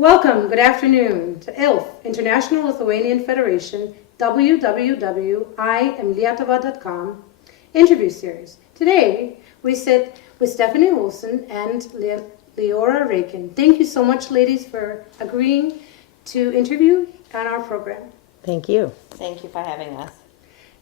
Welcome, good afternoon to ILF, International Lithuanian Federation, www.iamlietuva.com interview series. Today, we sit with Stephanie Olson and Leora Rakin. Thank you so much, ladies, for agreeing to interview on our program. Thank you. Thank you for having us.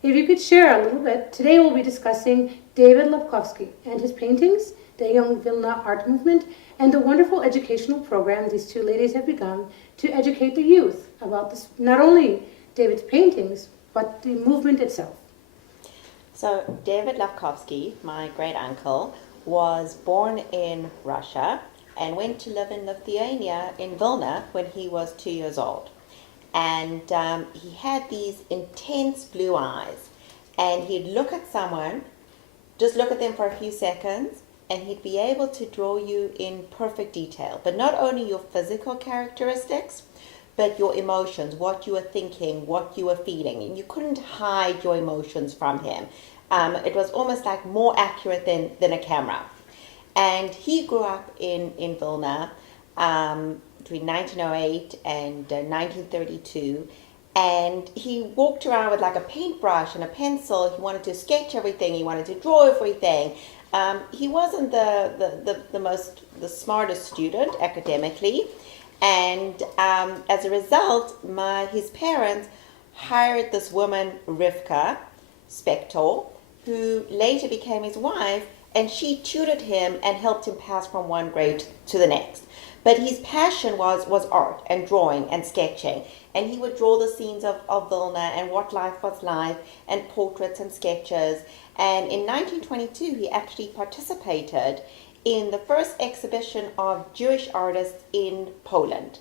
If you could share a little bit, today we'll be discussing David Labkovski and his paintings, the Young Vilna art movement, and the wonderful educational program these two ladies have begun to educate the youth about this, not only David's paintings, but the movement itself. So David Labkovski, my great uncle, was born in Russia and went to live in Lithuania in Vilna when he was 2 years old. And he had these intense blue eyes, and he'd look at someone, just look at them for a few seconds, and he'd be able to draw you in perfect detail, but not only your physical characteristics, but your emotions, what you were thinking, what you were feeling. And you couldn't hide your emotions from him. It was almost like more accurate than a camera. And he grew up in Vilna between 1908 and 1932. And he walked around with like a paintbrush and a pencil. He wanted to sketch everything. He wanted to draw everything. He wasn't the smartest student academically, and as a result, his parents hired this woman, Rivka Spector, who later became his wife, and she tutored him and helped him pass from one grade to the next. But his passion was art and drawing and sketching. And he would draw the scenes of Vilna and what life was like, and portraits and sketches. And in 1922, he actually participated in the first exhibition of Jewish artists in Poland.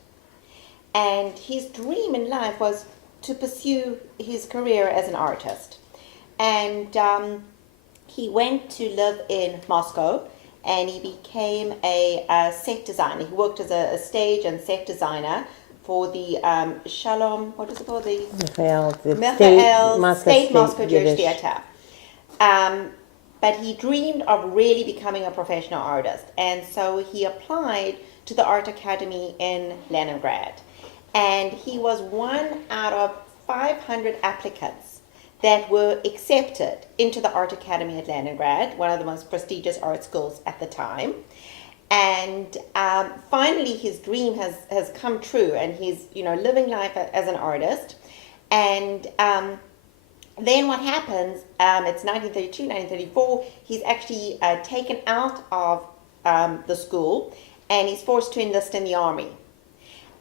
And his dream in life was to pursue his career as an artist. And he went to live in Moscow, and he became a set designer. He worked as a stage and set designer for the Shalom, what is it called? The Michael State Moscow Jewish Theater. But he dreamed of really becoming a professional artist. And so he applied to the Art Academy in Leningrad. And he was one out of 500 applicants that were accepted into the Art Academy at Leningrad, one of the most prestigious art schools at the time. And finally, his dream has come true, and he's living life as an artist. And then what happens? It's 1932, 1934. He's actually taken out of the school, and he's forced to enlist in the army.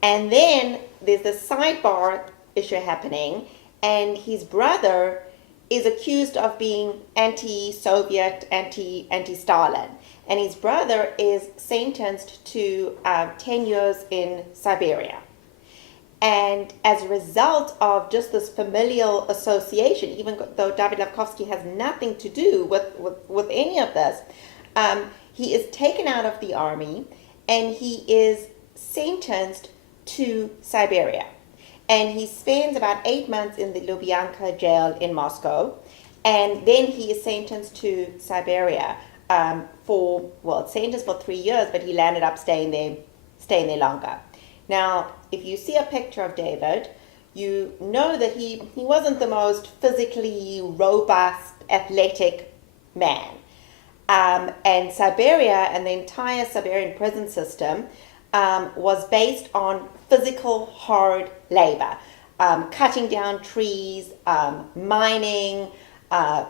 And then there's this sidebar issue happening, and his brother is accused of being anti-Soviet, anti-Stalin. And his brother is sentenced to 10 years in Siberia. And as a result of just this familial association, even though David Labkovski has nothing to do with any of this, he is taken out of the army, and he is sentenced to Siberia. And he spends about 8 months in the Lubyanka jail in Moscow. And then he is sentenced to Siberia sentenced for 3 years, but he landed up staying there longer. Now, if you see a picture of David, you know that he wasn't the most physically robust, athletic man. And Siberia and the entire Siberian prison system was based on physical, hard labor, cutting down trees, mining,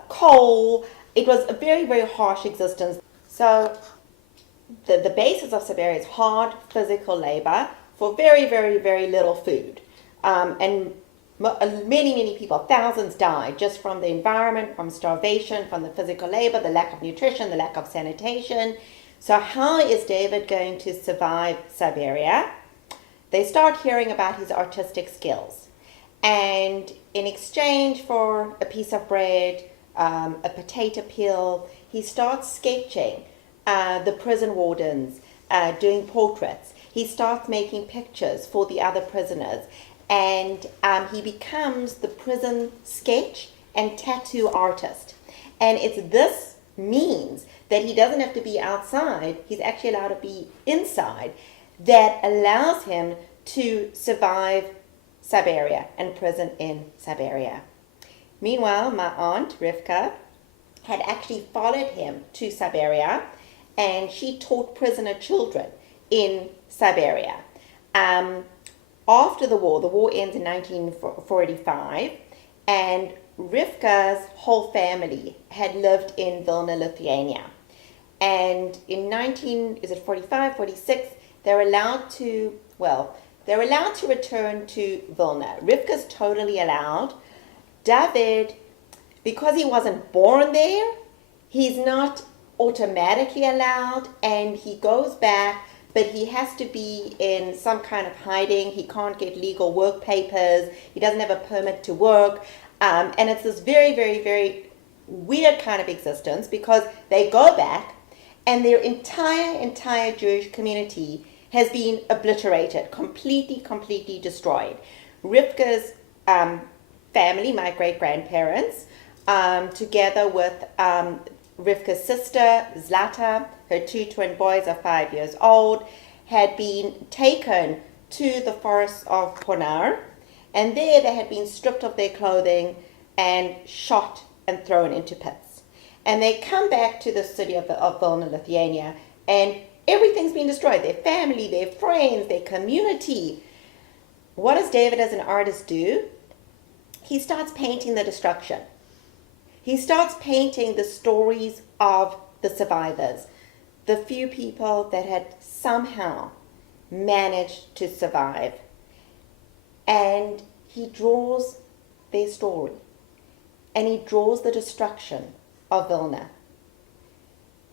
coal. It was a very, very harsh existence. So the basis of Siberia is hard physical labor for very, very, very little food. And many, many people, thousands died just from the environment, from starvation, from the physical labor, the lack of nutrition, the lack of sanitation. So how is David going to survive Siberia? They start hearing about his artistic skills. And in exchange for a piece of bread, a potato peel, he starts sketching the prison wardens, doing portraits. He starts making pictures for the other prisoners. And he becomes the prison sketch and tattoo artist. And it's this means that he doesn't have to be outside. He's actually allowed to be inside. that allows him to survive Siberia and prison in Siberia. Meanwhile, my aunt, Rivka, had actually followed him to Siberia, and she taught prisoner children in Siberia. After the war ends in 1945, and Rivka's whole family had lived in Vilna, Lithuania. And in 46, they're allowed to return to Vilna. Rivka's totally allowed. David, because he wasn't born there, he's not automatically allowed, and he goes back, but he has to be in some kind of hiding. He can't get legal work papers. He doesn't have a permit to work. And it's this very, very, very weird kind of existence, because they go back and their entire Jewish community has been obliterated, completely destroyed. Rivka's family, my great-grandparents, together with Rivka's sister, Zlata, her 2 twin boys are 5 years old, had been taken to the forests of Ponar, and there they had been stripped of their clothing and shot and thrown into pits. And they come back to the city of Vilna, Lithuania, and everything's been destroyed. Their family, their friends, their community. What does David as an artist do? He starts painting the destruction. He starts painting the stories of the survivors, the few people that had somehow managed to survive. And he draws their story. And he draws the destruction of Vilna.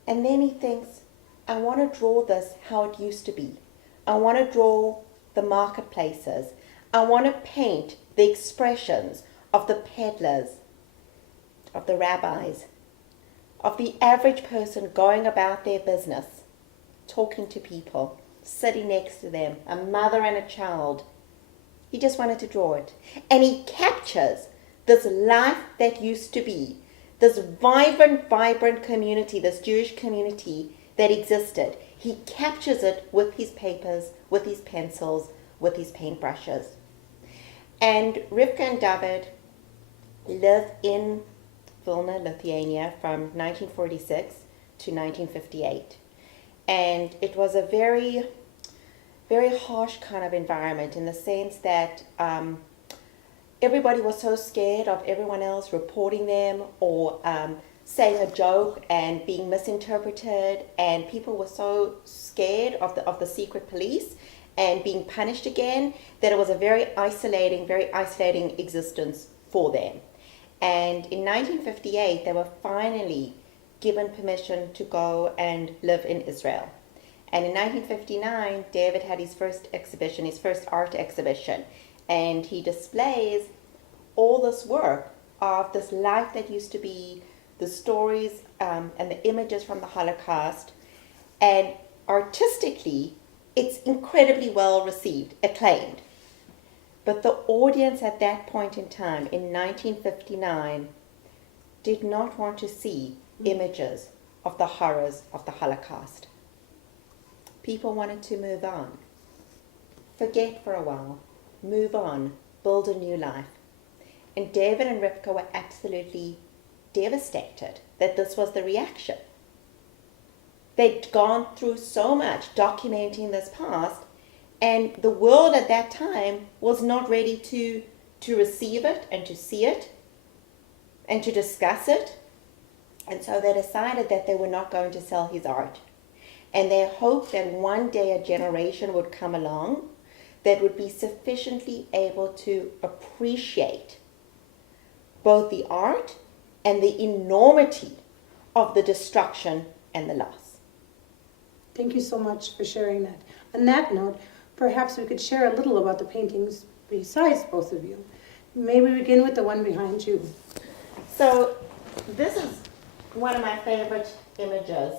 And then he thinks, I want to draw this how it used to be. I want to draw the marketplaces. I want to paint the expressions of the peddlers, of the rabbis, of the average person going about their business, talking to people, sitting next to them, a mother and a child. He just wanted to draw it. And he captures this life that used to be, this vibrant community, this Jewish community that existed. He captures it with his papers, with his pencils, with his paintbrushes. And Rivka and David lived in Vilna, Lithuania from 1946 to 1958. And it was a very, very harsh kind of environment, in the sense that everybody was so scared of everyone else reporting them, or saying a joke and being misinterpreted, and people were so scared of the secret police and being punished again, that it was a very isolating existence for them. And in 1958, they were finally given permission to go and live in Israel. And in 1959, David had his first exhibition, his first art exhibition, and he displays all this work of this life that used to be, the stories and the images from the Holocaust. And artistically, it's incredibly well received, acclaimed. But the audience at that point in time, in 1959, did not want to see images of the horrors of the Holocaust. People wanted to move on, forget for a while, move on, build a new life. And David and Rivka were absolutely devastated that this was the reaction. They'd gone through so much documenting this past, and the world at that time was not ready to receive it and to see it and to discuss it. And so they decided that they were not going to sell his art. And they hoped that one day a generation would come along that would be sufficiently able to appreciate both the art and the enormity of the destruction and the loss. Thank you so much for sharing that. On that note, perhaps we could share a little about the paintings besides both of you. Maybe we begin with the one behind you. So this is one of my favorite images.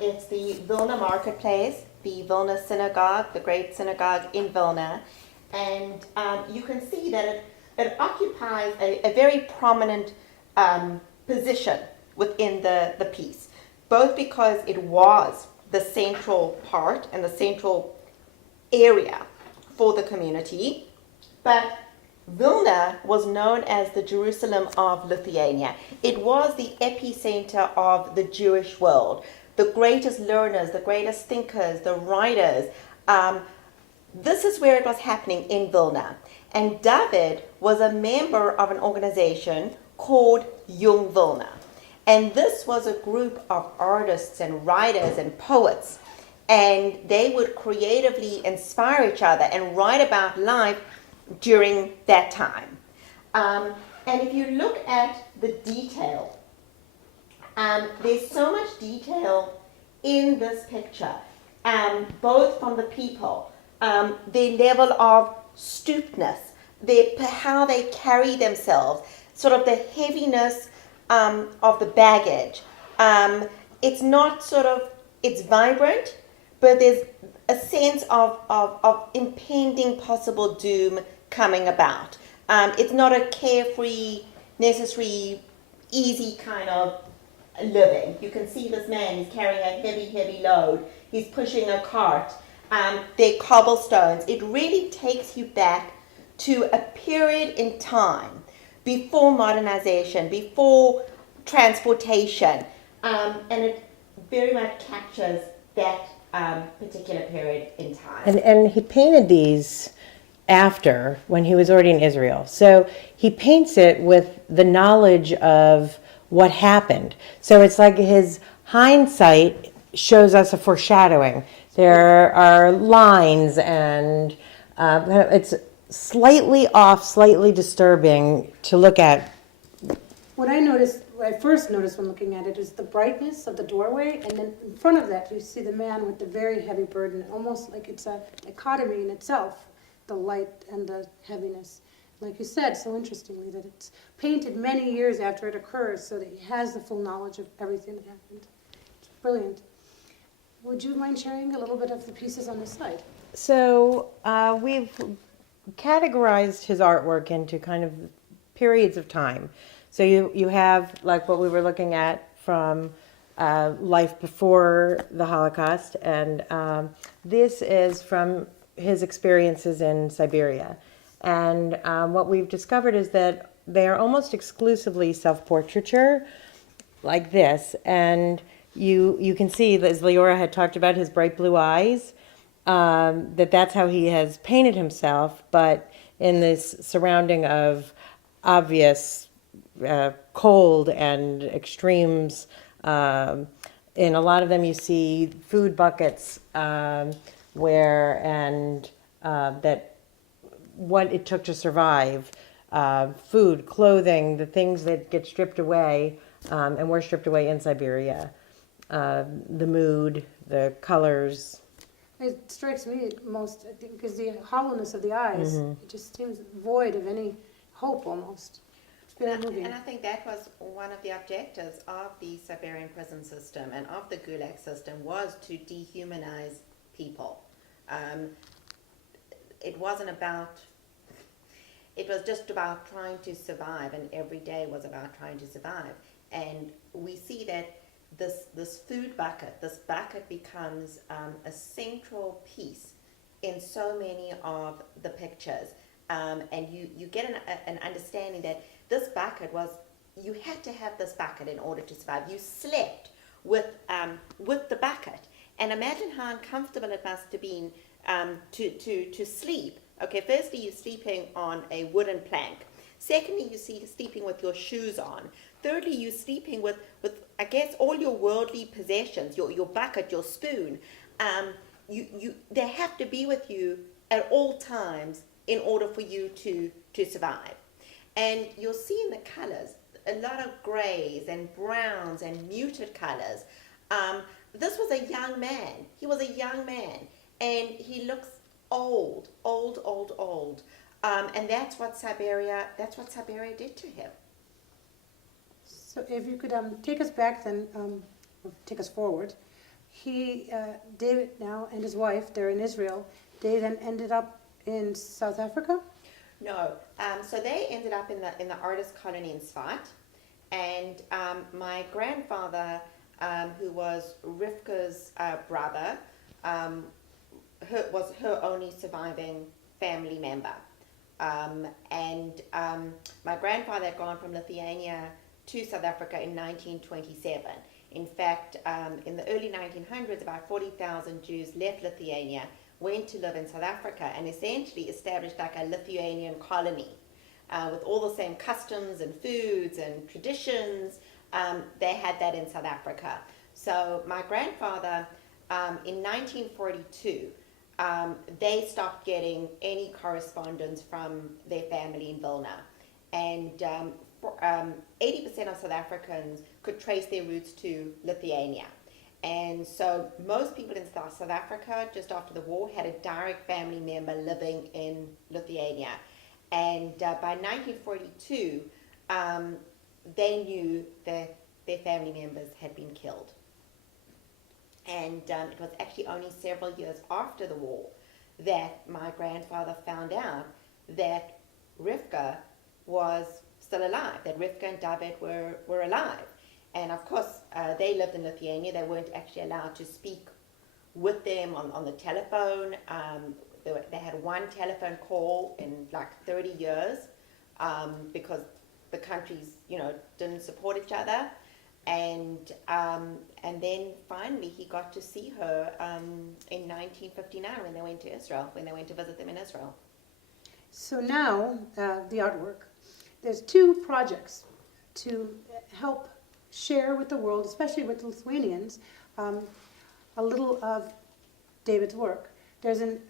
It's the Vilna marketplace, the Vilna synagogue, the great synagogue in Vilna. And you can see that it occupies a very prominent position within the piece, both because it was the central part and the central area for the community, but Vilna was known as the Jerusalem of Lithuania. It was the epicenter of the Jewish world. The greatest learners, the greatest thinkers, the writers. This is where it was happening in Vilna. And David was a member of an organization called Young Vilna. And this was a group of artists and writers and poets. And they would creatively inspire each other and write about life during that time. And if you look at the detail, there's so much detail in this picture, both from the people, their level of stoopness, how they carry themselves, sort of the heaviness of the baggage. It's not it's vibrant, but there's a sense of impending possible doom coming about. It's not a carefree, necessary, easy kind of living. You can see this man, he's carrying a heavy load. He's pushing a cart. They're cobblestones. It really takes you back to a period in time before modernization, before transportation, and it very much captures that particular period in time. And he painted these after, when he was already in Israel. So he paints it with the knowledge of what happened. So it's like his hindsight shows us a foreshadowing. There are lines and it's slightly off, slightly disturbing to look at. What I first noticed when looking at it is the brightness of the doorway, and then in front of that you see the man with the very heavy burden, almost like it's a dichotomy in itself, the light and the heaviness. Like you said, so interestingly, that it's painted many years after it occurs so that he has the full knowledge of everything that happened. It's brilliant. Would you mind sharing a little bit of the pieces on this side? So we've categorized his artwork into kind of periods of time. So you have like what we were looking at from life before the Holocaust, and this is from his experiences in Siberia. And what we've discovered is that they are almost exclusively self-portraiture, like this. And you can see, as Leora had talked about, his bright blue eyes, that's how he has painted himself, but in this surrounding of obvious cold and extremes. In a lot of them you see food buckets where and that what it took to survive, food, clothing, the things that get stripped away and were stripped away in Siberia, the mood, the colors. It strikes me most, I think, because the hollowness of the eyes. Mm-hmm. It just seems void of any hope almost. And I think that was one of the objectives of the Siberian prison system and of the Gulag system, was to dehumanize people. It wasn't about, it was just about trying to survive, and every day was about trying to survive. And we see that this food bucket, this bucket becomes a central piece in so many of the pictures. And you get an understanding that this bucket was, you had to have this bucket in order to survive. You slept with the bucket. And imagine how uncomfortable it must have been to sleep. Okay, firstly, you're sleeping on a wooden plank. Secondly, you're sleeping with your shoes on. Thirdly, you're sleeping with I guess, all your worldly possessions, your bucket, your spoon. They have to be with you at all times in order for you to survive. And you'll see in the colors, a lot of grays and browns and muted colors. This was a young man. He was a young man. And he looks old. And that's what Siberia did to him. So if you could take us back then, take us forward. David now and his wife, they're in Israel. They then ended up in South Africa? No. So they ended up in the artist colony in Svat. And my grandfather, who was Rivka's brother, was her only surviving family member. My grandfather had gone from Lithuania to South Africa in 1927. In fact, in the early 1900s, about 40,000 Jews left Lithuania, went to live in South Africa, and essentially established like a Lithuanian colony with all the same customs and foods and traditions. They had that in South Africa. So my grandfather, in 1942, they stopped getting any correspondence from their family in Vilna. And 80% of South Africans could trace their roots to Lithuania. And so most people in South Africa, just after the war, had a direct family member living in Lithuania. And by 1942, they knew that their family members had been killed. And it was actually only several years after the war that my grandfather found out that Rivka was still alive, that Rivka and David were alive. And of course, they lived in Lithuania. They weren't actually allowed to speak with them on the telephone. They had one telephone call in like 30 years because the countries, didn't support each other. And then finally he got to see her in 1959 when they went to Israel, when they went to visit them in Israel. So now, the artwork. There's two projects to help share with the world, especially with Lithuanians, a little of David's work. There's an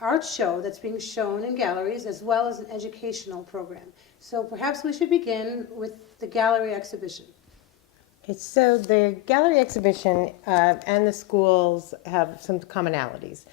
art show that's being shown in galleries as well as an educational program. So perhaps we should begin with the gallery exhibition. Okay, so the gallery exhibition and the schools have some commonalities.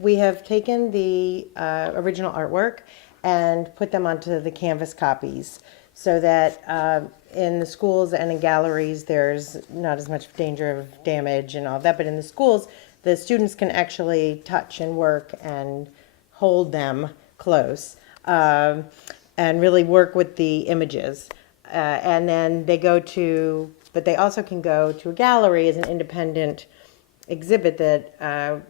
We have taken the original artwork and put them onto the canvas copies so that in the schools and in galleries there's not as much danger of damage and all that, but in the schools the students can actually touch and work and hold them close and really work with the images. And then but they also can go to a gallery as an independent exhibit that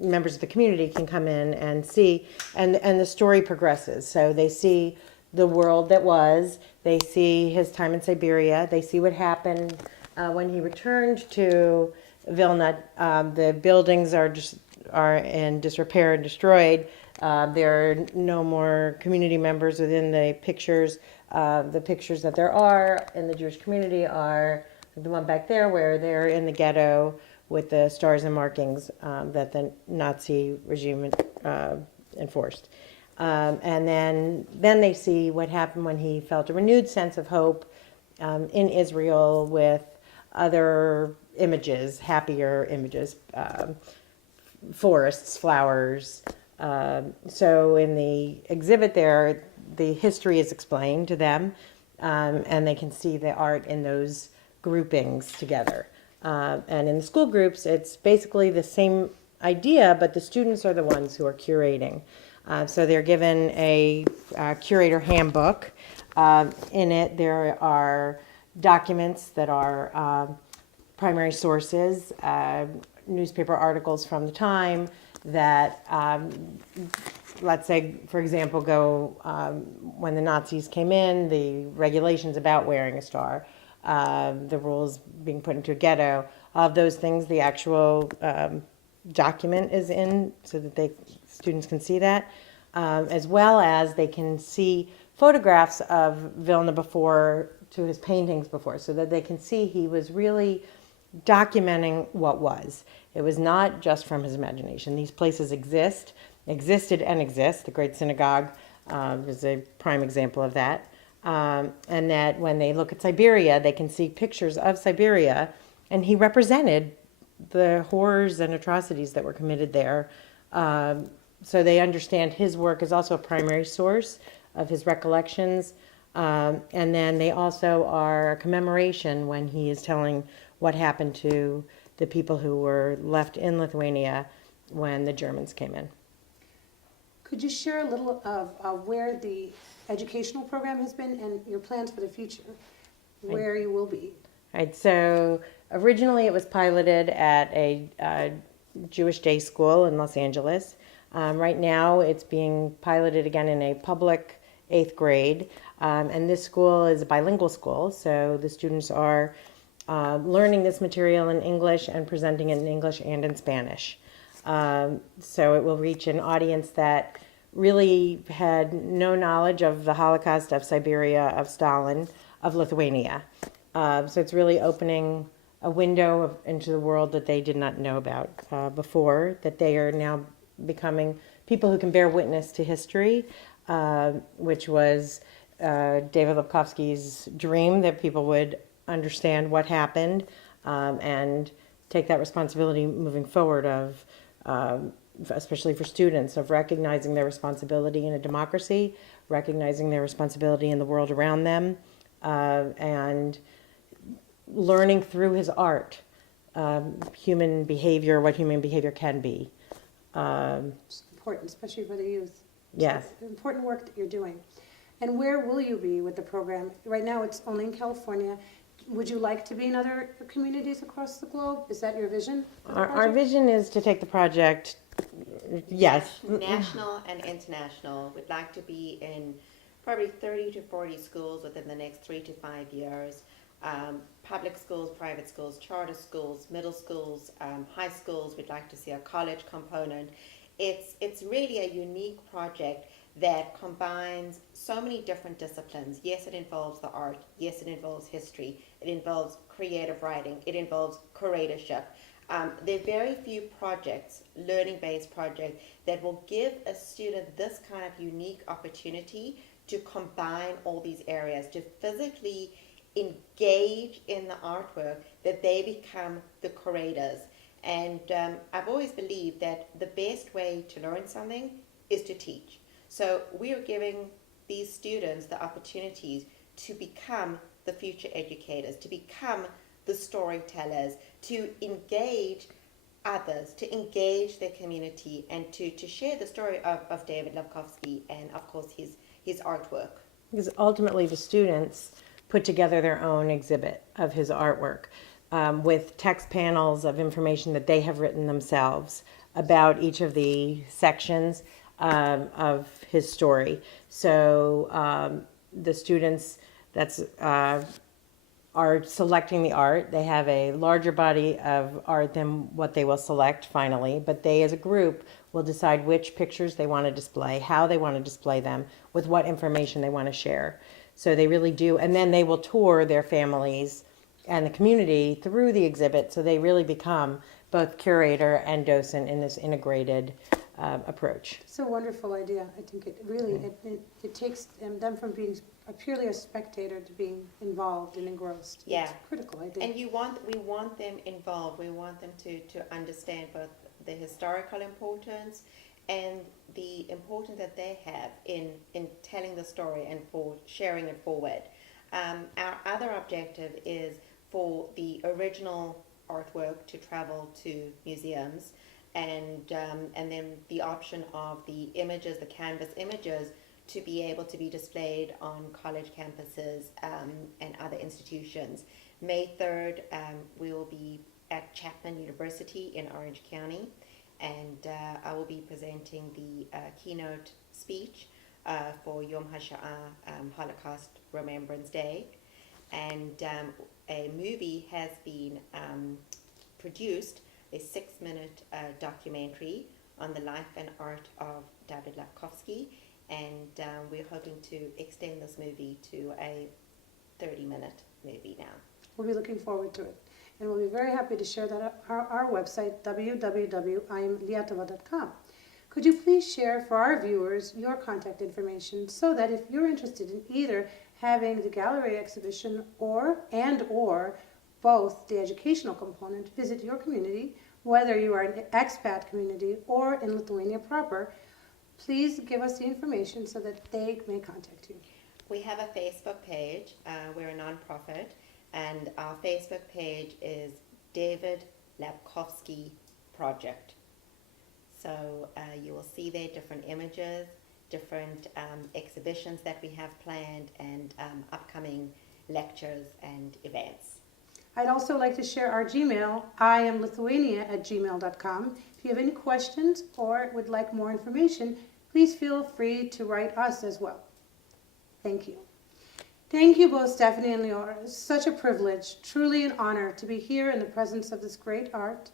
members of the community can come in and see, and the story progresses. So they see the world that was, they see his time in Siberia, they see what happened when he returned to Vilna. The buildings are in disrepair and destroyed. There are no more community members within the pictures. The pictures that there are in the Jewish community are the one back there where they're in the ghetto with the stars and markings that the Nazi regime enforced. And then they see what happened when he felt a renewed sense of hope in Israel with other images, happier images, forests, flowers. So in the exhibit there, the history is explained to them, and they can see the art in those groupings together. And in the school groups, it's basically the same idea, but the students are the ones who are curating. So they're given a curator handbook. In it, there are documents that are primary sources, newspaper articles from the time that, let's say, for example, when the Nazis came in, the regulations about wearing a star, the rules being put into a ghetto, of those things, the actual document is in so that students can see that, as well as they can see photographs of Vilna before to his paintings before, so that they can see he was really documenting what was. It was not just from his imagination. These places existed and exist. The Great Synagogue is a prime example of that. And that when they look at Siberia, they can see pictures of Siberia, and he represented the horrors and atrocities that were committed there. So they understand his work is also a primary source of his recollections. And then they also are a commemoration when he is telling what happened to the people who were left in Lithuania when the Germans came in. Could you share a little of where the educational program has been and your plans for the future, where you will be? Right, so originally it was piloted at a Jewish day school in Los Angeles. Right now, it's being piloted again in a public 8th grade. And this school is a bilingual school, so the students are learning this material in English and presenting it in English and in Spanish. So it will reach an audience that really had no knowledge of the Holocaust, of Siberia, of Stalin, of Lithuania. So it's really opening a window into the world that they did not know about before, that they are now becoming people who can bear witness to history, which was David Labkovski's dream, that people would understand what happened and take that responsibility moving forward of, especially for students, of recognizing their responsibility in a democracy, recognizing their responsibility in the world around them, and learning through his art human behavior, what human behavior can be. It's important, especially for the youth. Yes. So, important work that you're doing. And where will you be with the program? Right now, it's only in California. Would you like to be in other communities across the globe? Is that your vision for the Our project? vision is to take the project, yes, National and international. We'd like to be in probably 30 to 40 schools within the next 3 to 5 years. Public schools, private schools, charter schools, middle schools, high schools. We'd like to see a college component. It's really a unique project that combines so many different disciplines. Yes, it involves the art. Yes, it involves history. It involves creative writing. It involves curatorship. There are very few projects, learning-based projects, that will give a student this kind of unique opportunity to combine all these areas, to physically engage in the artwork, that they become the curators. And I've always believed that the best way to learn something is to teach. So we are giving these students the opportunities to become the future educators, to become the storytellers, to engage others, to engage their community, and to share the story of David Labkovski and, of course, his artwork. because ultimately the students put together their own exhibit of his artwork with text panels of information that they have written themselves about each of the sections of his story. So the students are selecting the art. They have a larger body of art than what they will select finally, but they as a group will decide which pictures they want to display, how they want to display them, with what information they want to share. So they really do, and then they will tour their families and the community through the exhibit, so they really become both curator and docent in this integrated approach. It's a wonderful idea. I think it really, it takes them from being purely a spectator to being involved and engrossed. Yeah. It's critical, I think. And we want them involved. We want them to understand both the historical importance and the importance that they have in telling the story and for sharing it forward. Our other objective is for the original artwork to travel to museums, and then the option of the images, the canvas images, to be able to be displayed on college campuses and other institutions. May 3rd, we will be at Chapman University in Orange County, and I will be presenting the keynote speech for Yom HaShoah, Holocaust Remembrance Day. And a movie has been produced, a 6-minute documentary on the life and art of David Labkovski, and we're hoping to extend this movie to a 30-minute movie now. We'll be looking forward to it. And we'll be very happy to share that on our website, www.amlietuva.com. Could you please share for our viewers your contact information so that if you're interested in either having the gallery exhibition or both the educational component visit your community, whether you are an expat community or in Lithuania proper, please give us the information so that they may contact you. We have a Facebook page. We're a nonprofit, and our Facebook page is David Labkovski Project. So you will see there different images, different exhibitions that we have planned, and upcoming lectures and events. I'd also like to share our Gmail, iamlithuania@gmail.com. If you have any questions or would like more information, please feel free to write us as well. Thank you. Thank you both, Stephanie and Leora. It's such a privilege, truly an honor to be here in the presence of this great art,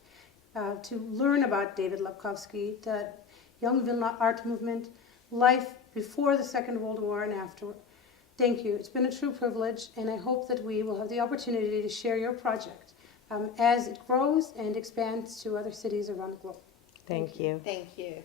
to learn about David Labkovski, the young Vilna art movement, life before the Second World War and afterward. Thank you. It's been a true privilege, and I hope that we will have the opportunity to share your project as it grows and expands to other cities around the globe. Thank you. Thank you.